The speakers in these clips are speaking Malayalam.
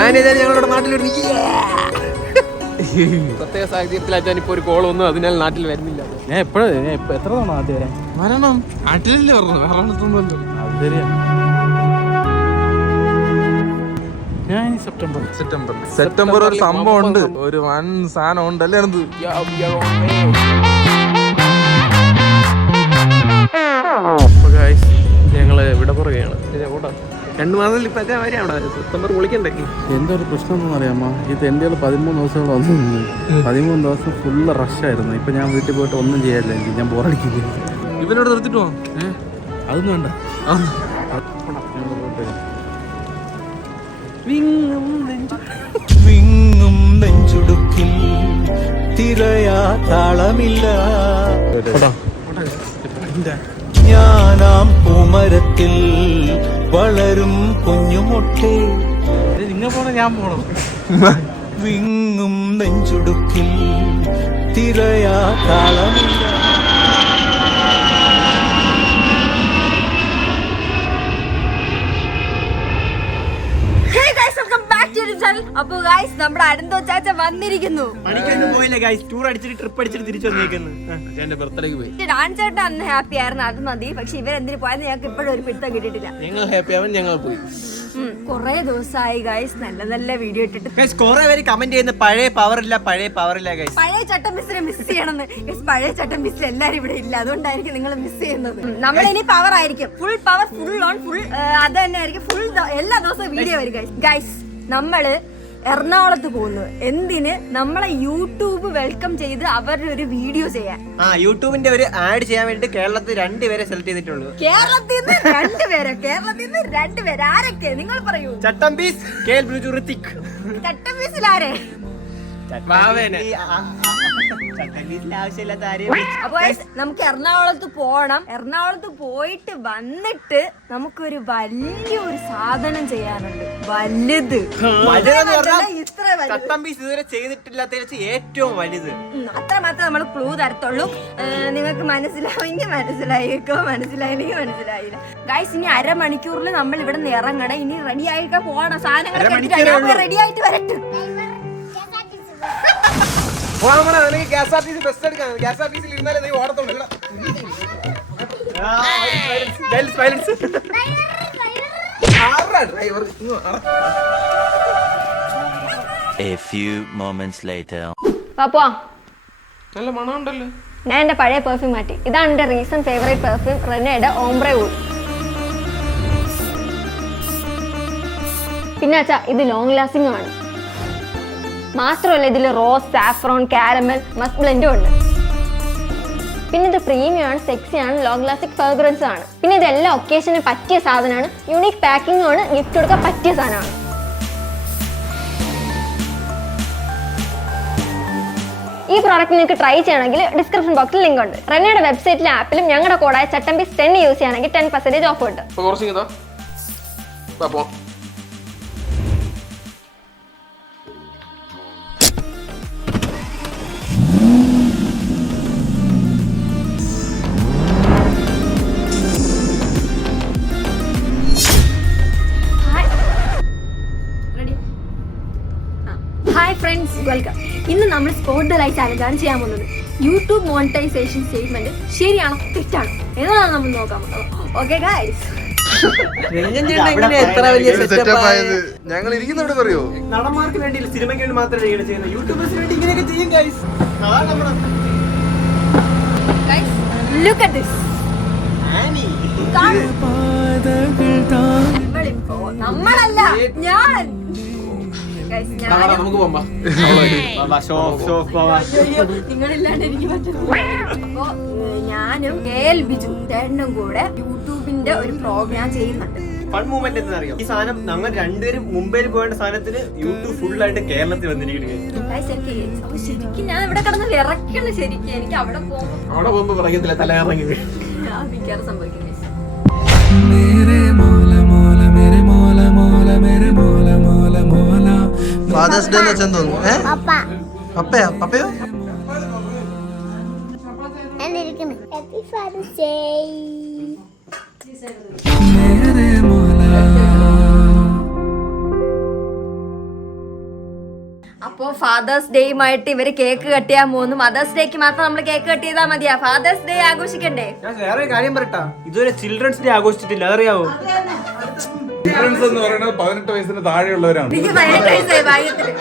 ഞാനേതായാലും ഞങ്ങളുടെ നാട്ടിലൊരു പ്രത്യേക സാഹചര്യത്തിൽ അച്ഛൻ ഇപ്പൊ ഒരു കോൾ വന്നു, അതിനാൽ നാട്ടിൽ വരുന്നില്ല. ഞാൻ എത്ര തവണ ആദ്യം വരാൻ വരണം, നാട്ടിലല്ലേ പറഞ്ഞു, വേറെ അത് ശരിയാ. ഞാൻ സെപ്റ്റംബർ ഒരു സംഭവം ഉണ്ട്, ഒരു വൻ സാധനം ഉണ്ടല്ലേ എന്ത്. ഞങ്ങള് ഇവിടെ പുറകെയാണ് 2 മാസത്തിൽ ഇപ്പൊ സെപ്റ്റംബർ വിളിക്കണ്ടേ. എന്തൊരു പ്രശ്നം ഒന്നും അറിയാമോ, ഇത് എൻ്റെ 13 ദിവസം വന്നു. 13 ദിവസം ഫുള്ള് റഷായിരുന്നു. ഇപ്പൊ ഞാൻ വീട്ടിൽ പോയിട്ട് ഒന്നും ചെയ്യാറില്ല, എനിക്ക് ഞാൻ ബോറടിക്കില്ല. ഇവനോട് നിർത്തിട്ട് പോവാം. അതൊന്നും വേണ്ട. വിങ്ങും നെഞ്ചുടുക്കിൽ തിരയാ താളമില്ല. ഞാനാം പൂമരത്തിൽ വളരും കുഞ്ഞുമൊട്ടേ. നിങ്ങൾ പോണോ ഞാൻ പോണോ? വിങ്ങും നെഞ്ചുടുക്കിൽ തിരയാ താളമില്ല. അപ്പൊ ഗൈസ് നമ്മുടെ അനന്തോ ചാച്ച വന്നിരിക്കുന്നു. പോയില്ല ഗൈസ്, ടൂർ അടിച്ചിട്ട് ട്രിപ്പ് അടിച്ചിട്ട് തിരിച്ചു വന്നേക്കുന്നു. എന്റെ ബർത്ത്ഡേക്ക് പോയി. ഡാൻസേട്ടൻ അന്ന് ഹാപ്പി ആയിരുന്നു, അത് മതി. പക്ഷെ ഇവരെന്തിനു പോയത് ഞങ്ങൾക്ക് ഇപ്പോഴും ഒരു പിടുത്തം കിട്ടിയിട്ടില്ല. ഞങ്ങൾ ഹാപ്പി ആവാൻ ഞങ്ങൾ പോയി. കൊറേ ദിവസമായി ഗൈസ് നല്ല നല്ല വീഡിയോ ഇട്ടിട്ട്. കുറെ പേര് കമന്റ് ചെയ്യുന്നു പഴയ പവർ ഇല്ല ഗൈസ്. പഴയ ചട്ടം മിസ്സിനെ മിസ് ചെയ്യണമെന്ന്. പഴയ ചട്ടം മിസ്സിൽ എല്ലാരും ഇവിടെ ഇല്ല, അതുകൊണ്ടായിരിക്കും നിങ്ങൾ മിസ് ചെയ്യുന്നത്. നമ്മളിനി പവർ ആയിരിക്കും, full power, full on, full അത് തന്നെ ആയിരിക്കും. ഫുൾ എല്ലാ ദിവസവും വീഡിയോ വരും ഗൈസ്. നമ്മള് എറണാകുളത്ത് പോകുന്നു. എന്തിന്? നമ്മളെ യൂട്യൂബ് വെൽക്കം ചെയ്ത് അവരുടെ ഒരു വീഡിയോ ചെയ്യാൻ. യൂട്യൂബിന്റെ ഒരു ആഡ് ചെയ്യാൻ വേണ്ടി കേരളത്തിൽ 2 പേരെ സെലക്ട് ചെയ്തിട്ടുള്ളൂ. കേരളത്തിൽ നിന്ന് 2 പേര് ആരൊക്കെ നിങ്ങൾ പറയൂ? Chattambees, KL blue Hrithik. ചട്ടമ്പീസിൽ ആരെ? അപ്പൊ നമുക്ക് എറണാകുളത്ത് പോണം. എറണാകുളത്ത് പോയിട്ട് വന്നിട്ട് നമുക്കൊരു വലിയൊരു സാധനം ചെയ്യാനുണ്ട്. വലുത് ഇതുവരെ ചെയ്തിട്ടില്ലാത്ത ഏറ്റവും വലുത്. അത്ര മാത്രമേ നമ്മൾ ക്ലൂ തരത്തുള്ളൂ. നിങ്ങൾക്ക് മനസ്സിലാവുമെങ്കിൽ മനസ്സിലായിക്കോ, മനസ്സിലായില്ലെങ്കിൽ മനസ്സിലായില്ല. ഗൈസ്, ഇനി അരമണിക്കൂറിൽ നമ്മൾ ഇവിടെ നിന്ന് ഇറങ്ങണം. ഇനി റെഡി ആയിട്ടൊക്കെ പോകണം. സാധനങ്ങളൊക്കെ റെഡി ആയിട്ട് വരട്ടെ. A few moments later. പാപ്പാ, നല്ല മണമുണ്ടല്ലോ. ഞാൻ എന്റെ പഴയ പെർഫ്യൂം മാറ്റി. ഇതാണ് എന്റെ റീസെന്റ് ഫേവറേറ്റ് പെർഫ്യൂം, റെനയുടെ ഓംബ്രെ വുഡ്. പിന്നെ അച്ഛാ, ഇത് ലോങ് ലാസ്റ്റിംഗ് ആണ്. മാത്രമല്ല ഇതിൽ റോസ്, സാഫ്രോൺ, കാരമൽ, മസ്ക് ബ്ലെൻഡും ഉണ്ട്. പിന്നെ ഇത് പ്രീമിയം ആണ്, സെക്സി ആണ്, ലോങ് ലാസ്റ്റിക് ഫ്രാഗ്രൻസ് ആണ്. പിന്നെ ഇത് എല്ലാ ഒക്കേഷനും പറ്റിയ സാധനമാണ്. യൂണിക് പാക്കിംഗും ആണ്, ഗിഫ്റ്റ് കൊടുക്കാൻ പറ്റിയ സാധനമാണ്. ഈ പ്രോഡക്റ്റ് നിങ്ങൾക്ക് ട്രൈ ചെയ്യണമെങ്കിൽ ഡിസ്ക്രിപ്ഷൻ ബോക്സിൽ ലിങ്ക് ഉണ്ട്. റെനയുടെ വെബ്സൈറ്റിലും ആപ്പിലും ഞങ്ങളുടെ കോഡായ ചട്ടമ്പീസ് 10 യൂസ് ചെയ്യണമെങ്കിൽ 10% ഓഫ് ഉണ്ട്. Hi friends, welcome. ഇന്ന് നമ്മൾ സ്പോട്ട് ദ ലൈറ്റ് ചാലഞ്ചാണ് ചെയ്യാൻ പോകുന്നത്. യൂട്യൂബ് മോണിറ്റൈസേഷൻ സ്റ്റേറ്റ്മെന്റ് ശരിയാണോ തെറ്റാണോ എന്നതാണ് നമ്മൾ നോക്കാൻ പോകുന്നത്. ഓക്കെ ഗൈസ്, ഞങ്ങൾ ഇരിക്കുന്നവിടെ പറയോ? നടന്മാർക്ക് വേണ്ടി, സിനിമയ്ക്ക് വേണ്ടി മാത്രമേ ഇങ്ങനെ ചെയ്യുന്നത്. യൂട്യൂബേഴ്സിന് വേണ്ടി ഇങ്ങനെയൊക്കെ ചെയ്യും ഗൈസ്. look at this. നമ്മളല്ല, ഞാൻ. നിങ്ങളില്ലാണ്ട് എനിക്ക് പറ്റുന്നു. അപ്പൊ ഞാനും KL ബിജു ചേട്ടനും കൂടെ യൂട്യൂബിന്റെ ഒരു പ്രോഗ്രാം ചെയ്യുന്നുണ്ട്. ഫൺ മൂവ്മെന്റ് എന്ന് അറിയാം. ഈ സാധനം ഞങ്ങൾ 2 പേരും മുംബൈയിൽ പോകേണ്ട സാധനത്തിന് യൂട്യൂബ് ഫുൾ ആയിട്ട് കേരളത്തിൽ വന്നിരിക്കുന്നത്. ശരിക്കും ഞാൻ ഇവിടെ കിടന്ന് വിറക്കണം. ശരിക്കും എനിക്ക് അവിടെ പോകുമ്പോ പറയത്തില്ല, തല ഇറങ്ങി മിക്കാറ് സംഭവിക്കുന്നത്. ഫാദേഴ്സ് ഡേ എന്ന് വെച്ചാൽ തോന്നുന്നു. പപ്പയോ Happy Father's Day. ഫാദേഴ്സ് ഡേയുമായിട്ട് ഇവര് കേക്ക് കട്ട് ചെയ്യാൻ പോകുന്നു. മദേഴ്സ് ഡേക്ക് മാത്രം നമ്മൾ കേക്ക് കട്ട് ചെയ്താൽ മതിയാ? ഫാദേഴ്സ് ഡേ ആഘോഷിക്കണ്ടേ? ഞാൻ വേറെ കാര്യം പറയട്ടാ, ഇതുവരെ ചിൽഡ്രൻസ് ഡേ ആഘോഷിച്ചിട്ടില്ല, അതറിയാവോ? ചിൽഡ്രൻസ് എന്ന് പറയുന്നത് 18 വയസ്സിന് താഴെയുള്ളവരാണ്. എനിക്ക് 18 വയസ്സായി ഭാഗ്യത്തിന്.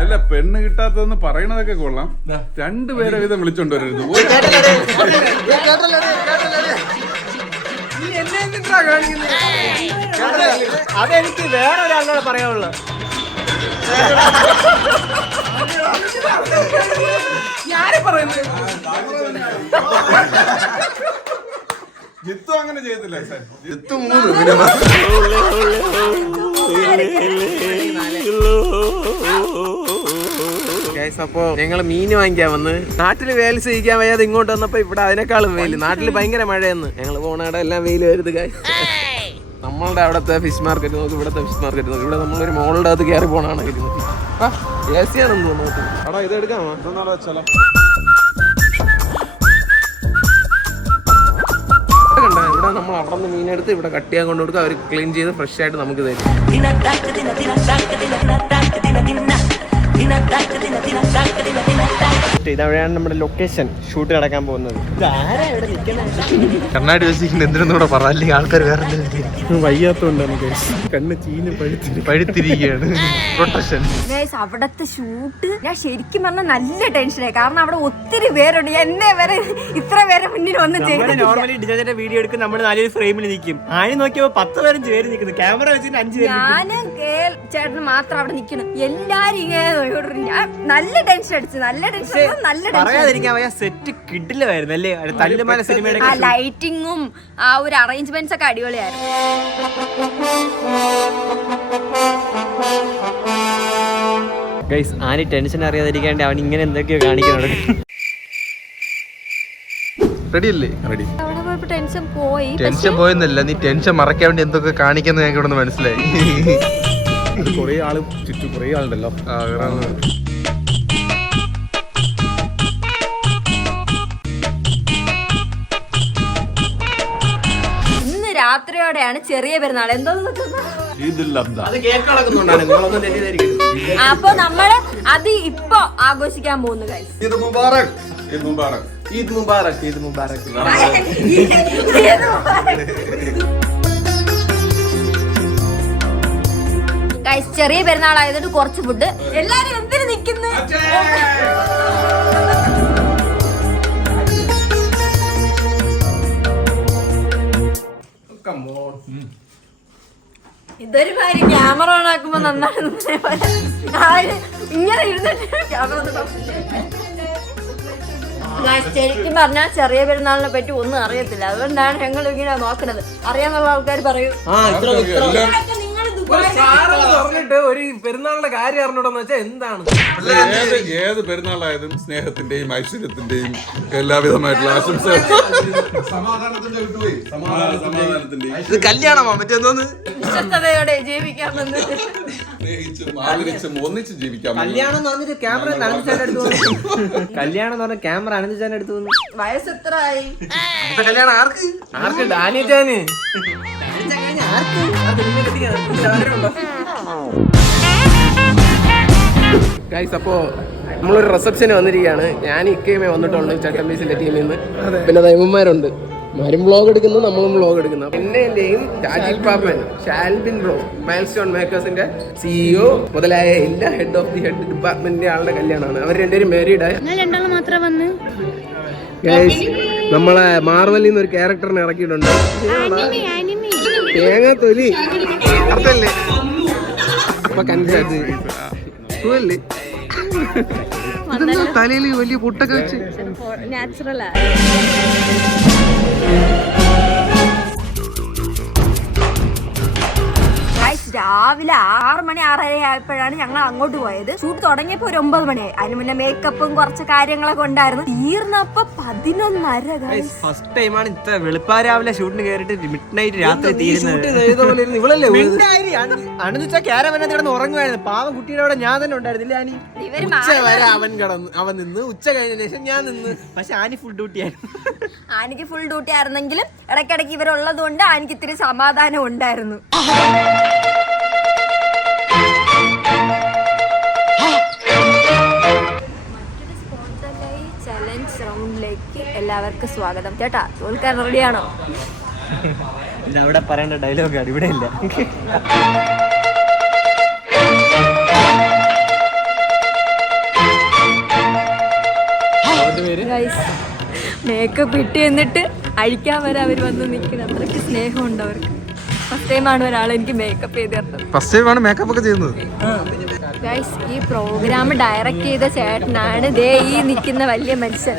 അല്ല, പെണ്ണ് കിട്ടാത്തതെന്ന് പറയണതൊക്കെ കൊള്ളാം. 2 പേരെ വീതം വിളിച്ചോണ്ട് വരരുത്. അതെനിക്ക് വേറെ ഒരാളോട് പറയാനുള്ളത്. ജിത്തു അങ്ങനെ ചെയ്തില്ല. ജിത്തു അപ്പോ ഞങ്ങള് മീൻ വാങ്ങിക്കാൻ വന്ന് നാട്ടില് വെയിൽ സഹിക്കാൻ വയ്യാതെ ഇങ്ങോട്ട് വന്നപ്പോ ഇവിടെ അതിനേക്കാളും വെയിൽ. നാട്ടില് ഭയങ്കര മഴയെന്ന്. ഞങ്ങള് പോണവിടെ എല്ലാം വെയിൽ വരുത്. നമ്മളുടെ അവിടത്തെ ഫിഷ് മാർക്കറ്റ് നോക്കി, ഇവിടത്തെ ഫിഷ് മാർക്കറ്റ് നോക്കി. ഇവിടെ നമ്മളൊരു മോളുടെ അകത്ത് കയറി പോണാണെങ്കിൽ ഏസിയാണെന്ന് തോന്നുന്നു. അടാ ഇത് എടുക്കാമോ? കണ്ട ഇവിടെ നമ്മൾ അവിടെ നിന്ന് മീനെടുത്ത് ഇവിടെ കട്ട് ചെയ്യാൻ കൊണ്ടു കൊടുക്കുക. അവർ ക്ലീൻ ചെയ്ത് ഫ്രഷ് ആയിട്ട് നമുക്ക് തരും. ഇതവിടെയാണ് നമ്മുടെ ലൊക്കേഷൻ, ഷൂട്ട് നടക്കാൻ പോകുന്നത്. കണ്ണാടി വെച്ചിട്ട് എന്തിനൊന്നും പറഞ്ഞില്ലെങ്കിൽ ആൾക്കാർ വേറെ വയ്യാത്തോണ്ടാണ് കണ്ണ് ചീഞ്ഞ് പഴുത്തിരിക്കുകയാണ്. പ്രൊട്ടക്ഷൻ. അവിടത്തെ ഷൂട്ട് ഞാൻ ശരിക്കും പറഞ്ഞാൽ നല്ല ടെൻഷനായി. കാരണം അവിടെ ഒത്തിരി പേരുണ്ട്. എന്നെ വരെ ഇത്ര പേരെ മുന്നിൽ ഒന്നും ചെയ്തില്ല. നോർമലി ഡിജോന്റെ വീഡിയോ എടുക്കും, നമ്മൾ 4 ഫ്രെയിമിൽ നിൽക്കും. ആഴി നോക്കിയപ്പോ 10 പേരും ചേരി നിൽക്കുന്നു. ക്യാമറ വെച്ചിട്ട് 5 പേര്. ഞാനും ചേട്ടന് മാത്രം അവിടെ നിൽക്കണം. എല്ലാരും ഇങ്ങനെ ഞാൻ നല്ല ടെൻഷൻ അടിച്ചു. നല്ല ടെൻഷൻ പറയാതിരിക്കാൻ വയ്യ. സെറ്റ് കിഡിലായിരുന്നു അല്ലേ? തല്ലുമാല സിനിമയുടെ ആ ലൈറ്റിങ്ങും ആ ഒരു അറേഞ്ച്മെന്റ്സ് ഒക്കെ അടിപൊളിയായിരുന്നു. ഗൈസ്, ആനി ടെൻഷൻ അറിയാതിരിക്കാണ്ട് അവൻ ഇങ്ങനെ എന്തൊക്കെയോ കാണിക്കണം. റെഡി അല്ലേ? റെഡി. അവിടെ പോയപ്പോ ടെൻഷൻ പോയി. ടെൻഷൻ പോയെന്നല്ല, നീ ടെൻഷൻ മറക്കാൻ വേണ്ടി എന്തൊക്കെ കാണിക്കുന്ന ഞങ്ങൾക്ക് ഇവിടെ മനസ്സിലായി. കൊറേ ആള് ചുറ്റും കൊറേ ആളുണ്ടല്ലോ. ഇന്ന് രാത്രിയോടെയാണ് ചെറിയ പെരുന്നാൾ. എന്തോന്ന് അത് കേക്ക് കളക്കുന്നുണ്ടാണ്. നിങ്ങളൊന്നും തെറ്റിദ്ധരിക്കരുത്. അപ്പൊ നമ്മള് അത് ഇപ്പൊ ആഘോഷിക്കാൻ പോകുന്നു ഗൈസ്. ഈദ് മുബാറക്. ഈദ് മുബാറക്. ഈദ് മുബാറക്. ഈദ് മുബാറക്. ഗൈസ്, ചെറിയ പെരുന്നാൾ ആയതുകൊണ്ട് കുറച്ച് ഫുഡ്. എല്ലാരും എന്തിനു നിക്കുന്നു? ഇതൊരു കാര്യം, ക്യാമറ ഓൺ ആക്കുമ്പോ നന്നാണ്. ഇങ്ങനെ ഇരുന്നിട്ട് ക്യാമറ ശരിക്കും പറഞ്ഞാൽ ചെറിയ പെരുന്നാളിനെ പറ്റി ഒന്നും അറിയത്തില്ല. അതുകൊണ്ടാണ് ഞങ്ങൾ ഇങ്ങനെ നോക്കുന്നത്. അറിയാന്നുള്ള ആൾക്കാർ പറയൂ. പറഞ്ഞിട്ട് ഒരു പെരുന്നാളിന്റെ കാര്യം അറിഞ്ഞൂടെന്ന് വെച്ചാൽ എന്താണ്? ഏത് പെരുന്നാളായതും സ്നേഹത്തിന്റെയും ഐശ്വര്യത്തിന്റെയും എല്ലാവിധമായിട്ടുള്ള ആശംസകൾ. സമാധാനത്തിന്റെയും ഇത് കല്യാണമാ മറ്റെന്തോന്ന്? വിശ്വസ്തയോടെ ജീവിക്കാമെന്ന് സ്നേഹിച്ചും ആദരിച്ചും ഒന്നിച്ച് ജീവിക്കാം. കല്യാണം എന്ന് പറഞ്ഞിട്ട് ക്യാമറ അനന്തിച്ചാൻ എടുത്തു. കല്യാണം എന്ന് പറഞ്ഞ ക്യാമറ അനന്തിച്ചാൻ എടുത്തു. വയസ്സ് എത്ര ആയി? കല്യാണം ആർക്ക്? ആർക്ക്? ഡാനിച്ചാന്. ഗൈസ്, അപ്പോ നമ്മളൊരു റിസപ്ഷന് വന്നിരിക്കുകയാണ്. ഞാൻ ഇക്കയുമേ വന്നിട്ടുള്ളൂ ചട്ടമ്പീസിന്റെ ടീമിൽ നിന്ന്. പിന്നെ ദൈവന്മാരുണ്ട്. മാരും വ്ളോഗ് എടുക്കുന്നു, നമ്മളും വ്ളോഗ് എടുക്കുന്നു. എന്റെയും രാജീവ് പാപ്പൻ, ഷാൽബിൻ ബ്രോ, മൈൽ സ്റ്റോൺ മേക്കേഴ്സിന്റെ CEO മുതലായ എല്ലാ ഹെഡ് ഓഫ് ദി ഹെഡ് ഡിപ്പാർട്ട്മെന്റിന്റെ ആളുടെ കല്യാണമാണ്. അവർ രണ്ടുപേരും മാരീഡ് ആയ. നമ്മളെ മാർവലിൽ നിന്ന് ഒരു ക്യാരക്ടറിനെ ഇറക്കിയിട്ടുണ്ട്. തേങ്ങ തൊലി അർത്ഥല്ലേ? അപ്പൊ കൺഗ്രാറ്റ്. സുഖല്ലേ? തലയിൽ വലിയ പൊട്ടൊക്കെ വെച്ച് നാച്ചുറൽ. രാവിലെ 6 മണി 6:30 ആയപ്പോഴാണ് ഞങ്ങൾ അങ്ങോട്ട് പോയത്. ഷൂട്ട് തുടങ്ങിയപ്പോ ഒരു 9 മണിയായി. അതിന് മുന്നേ മേക്കപ്പും കുറച്ച് കാര്യങ്ങളൊക്കെ ഉണ്ടായിരുന്നു. തീർന്നപ്പോ 11:30. ഫസ്റ്റ് ടൈമാണ് ഇത്ര വെളുപ്പാരാവിലെ ഷൂട്ടിന് കയറിയിട്ട് മിഡ് നൈറ്റ് രാത്രി തീരുന്നത്. അണെന്നുവെച്ചാൽ ക്യാരവനകത്ത് കിടന്ന് ഉറങ്ങുമായിരുന്നു. പാവം കുട്ടിയുടെ അവിടെ ഞാൻ തന്നെ ഉണ്ടായിരുന്നില്ല. ആനി അവൻ നിന്ന് ഉച്ച കഴിഞ്ഞ ശേഷം ഞാൻ നിന്ന്. പക്ഷെ ആനി ഫുൾ ഡ്യൂട്ടി ആയിരുന്നു. ആനിക്ക് ഫുൾ ഡ്യൂട്ടി ആയിരുന്നെങ്കിലും ഇടയ്ക്കിടയ്ക്ക് ഇവരുള്ളത് കൊണ്ട് ആനിക്ക് ഇത്തിരി സമാധാനം ഉണ്ടായിരുന്നു. ചലഞ്ച് റൗണ്ടിലേക്ക് എല്ലാവർക്കും സ്വാഗതം. ചേട്ടാ തോൽക്കാൻ റെഡിയാണോ? അവിടെ പറയേണ്ട ഡയലോഗാണ്, ഇവിടെ ഇല്ല. മേക്കപ്പ് ഇട്ട് എന്നിട്ട് അഴിക്കാൻ വരെ അവർ വന്ന് നിൽക്കുന്നത്. അത്രയ്ക്ക് സ്നേഹമുണ്ട് അവർക്ക്. ഫസ്റ്റ് ടൈമാണ് ഒരാൾ എനിക്ക് മേക്കപ്പ് ചെയ്ത് തരുന്നത്. ഫസ്റ്റ് ടൈമാണ് മേക്കപ്പ് ഒക്കെ ചെയ്യുന്നത്. ഗൈസ്, ഈ പ്രോഗ്രാം ഡയറക്റ്റ് ചെയ്ത ചേട്ടനാണ് ദേ ഈ നിൽക്കുന്ന വലിയ മനുഷ്യൻ.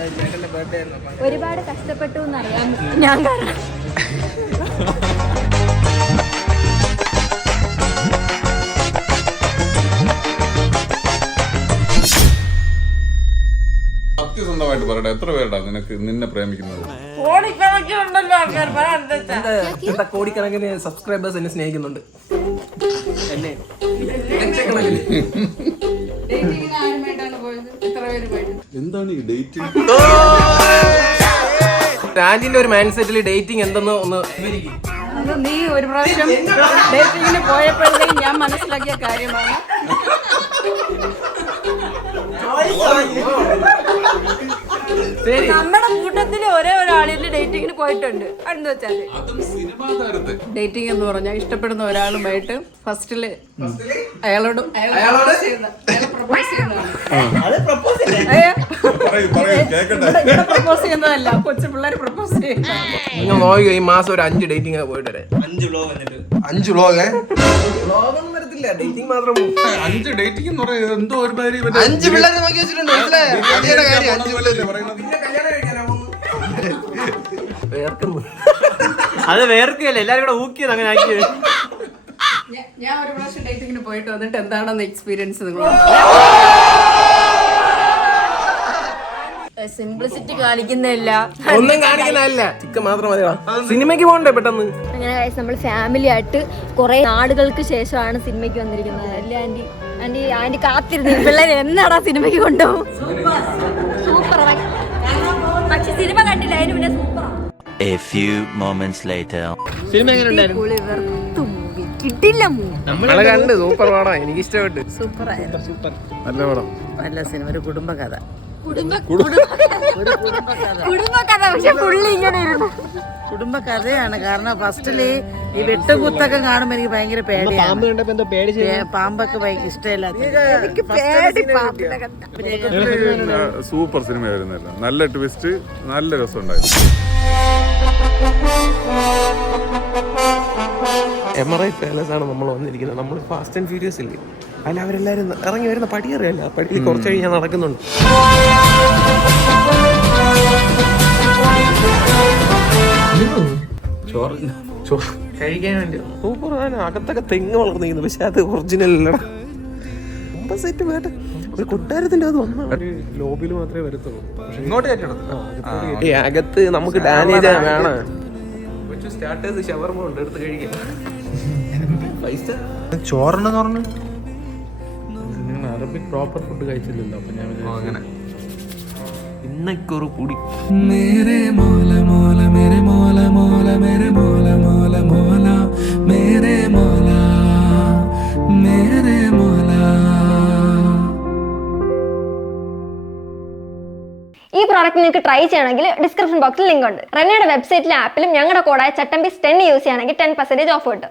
ഒരുപാട് കഷ്ടപ്പെട്ടു എന്നറിയാം ഞാൻ. കാരണം സത്യസന്ധമായിട്ട് പറയട്ടെ, എത്ര പേരുടാ നിന്നെ പ്രേമിക്കുന്നത്? കോടിക്കണക്കിന് സബ്സ്ക്രൈബേഴ്സ് എന്നെ സ്നേഹിക്കുന്നുണ്ട്. എന്നെ എന്താണ് ഈ ഡേറ്റിംഗ്? രാജിന്റെ ഒരു മൈൻഡ് സെറ്റിൽ ഡേറ്റിംഗ് എന്തെന്ന് ഒന്ന് വിവരിക്കും. നീ ഒരു പ്രാവശ്യം ഡേറ്റിങ്ങിന് പോയപ്പോഴത്തേക്കും ഞാൻ മനസ്സിലാക്കിയ കാര്യമാണ്. നമ്മുടെ കൂട്ടത്തിൽ ഒരേ ഒരാളിൽ ഡേറ്റിങ്ങിന് പോയിട്ടുണ്ട്. അതെന്ന് വെച്ചാൽ ഡേറ്റിംഗ് എന്ന് പറഞ്ഞാൽ ഇഷ്ടപ്പെടുന്ന ഒരാളുമായിട്ട് ഫസ്റ്റില് അയാളോട് പ്രപ്പോസ് ചെയ്യുന്നതല്ല, കൊച്ചു പിള്ളേർ പ്രപ്പോസ് ചെയ്യുന്നത്. ഈ മാസം ഒരു 5 ഡേറ്റിംഗ് പോയിട്ട് 5 വ്ലോഗ് വ്ലോഗൊന്നും വരത്തില്ല, ഡേറ്റിംഗ് മാത്രം. 5 ഡേറ്റിംഗ് എന്ന് പറയുന്നത് എന്തോ ഒരു 5 പിള്ളേരെ നോക്കി വെച്ചിട്ടുണ്ട്. അത് വേർക്കല്ല, എല്ലാരും കൂടെ ഊക്കിയത് അങ്ങനെ ആക്കി. ഞാൻ ഒരു പ്രാവശ്യം ഡേറ്റിങ്ങിന് പോയിട്ട് വന്നിട്ട് എന്താണെന്ന് എക്സ്പീരിയൻസ് നിങ്ങൾ സിംപ്ലിസിറ്റി കാണിക്കുന്നില്ല, ഒന്നും കാണിക്കുന്നതല്ല, ചിക്കൻ മാത്രം മതി. സിനിമയ്ക്ക് പോകണ്ടേ പെട്ടെന്ന്. അങ്ങനെ നമ്മൾ ഫാമിലി ആയിട്ട് കുറെ നാടുകൾക്ക് ശേഷമാണ് സിനിമയ്ക്ക് വന്നിരിക്കുന്നത്. അല്ലേ ആന്റി? ആന്റി ആന്റി കാത്തിരുന്നു പിള്ളേർ എന്നാടാ സിനിമയ്ക്ക് കൊണ്ടുപോകും. സൂപ്പർ. പക്ഷെ സിനിമ കണ്ടില്ല, അതിന് പിന്നെ super. A few moments later. Cinema എങ്ങനെ ഉണ്ടായിരുന്നു? കിട്ടില്ല. നമ്മളെ കണ്ട് സൂപ്പർ പടം, എനിക്ക് ഇഷ്ടപ്പെട്ടു. സൂപ്പർ നല്ല പടം, നല്ല സിനിമ, ഒരു കുടുംബകഥ. കുടുംബകഥ. പക്ഷെ പുള്ളി ഇങ്ങനെ ഇരുന്നു. കുടുംബകഥയാണ്. കാരണം ഫസ്റ്റില് ഈ വെട്ടുകുത്തൊക്കെ കാണുമ്പോ എനിക്ക് ഭയങ്കര പേടിയാണ്. പാമ്പൊക്കെ ഇഷ്ടമില്ല. സൂപ്പർ സിനിമ ആയിരുന്നില്ല, നല്ല ട്വിസ്റ്റ്, നല്ല രസമുണ്ടായിരുന്നു. എമറൈറ്റ് പാലസ് ആണ് നമ്മൾ വന്നിരിക്കുന്നത്. നമ്മൾ ഫാസ്റ്റ് ആൻഡ് ഫ്യൂരിയസ് ഇല്ലേ, അതിൽ അവരെല്ലാരും ഇറങ്ങി വരുന്ന പടി അറിയില്ല. പടിയിൽ കുറച്ച് കഴിഞ്ഞാൽ നടക്കുന്നുണ്ട്. ചോറ് കഴിക്കാൻ വേണ്ടി സൂപ്പർ. അകത്തൊക്കെ തെങ്ങ് വളർന്നിരിക്കുന്നു, പക്ഷെ അത് ഒറിജിനൽ അല്ല. സെറ്റ് വേണ്ട ഒരു കൊട്ടാരത്തിന്റെ അത് വന്നാണ്. ലോബിയിൽ മാത്രമേ വരത്തുള്ളൂ. ഈ അകത്ത് നമുക്ക് ഡാമേജ് വേണം. സ്റ്റാർട്ടേഴ്സ് ഷവർമ ഉണ്ട്, എടുത്ത് കഴിക്കാം. ചോറുണ്ടെന്ന് പറഞ്ഞു. അറബിക് പ്രോപ്പർ ഫുഡ് കഴിച്ചില്ലല്ലോ, അപ്പൊ ഞാൻ അങ്ങനെ ഇന്നൊക്കെ ഒരു കൂടി. മേരെ മോല മോല മേരെ മോല മോല മേരെ മോല മോല മോല മേരെ മോല മേരെ മോല. ഈ പ്രോഡക്റ്റ് നിങ്ങൾക്ക് ട്രൈ ചെയ്യണമെങ്കിൽ ഡിസ്ക്രിപ്ഷൻ ബോക്സിൽ ലിങ്ക് ഉണ്ട്. റെനയുടെ വെബ്സൈറ്റിലും ആപ്പിലും ഞങ്ങളുടെ കോഡായ ചട്ടമ്പീസ് 10 യൂസ് ചെയ്യുകയാണെങ്കിൽ 10% ഓഫ് കിട്ടും.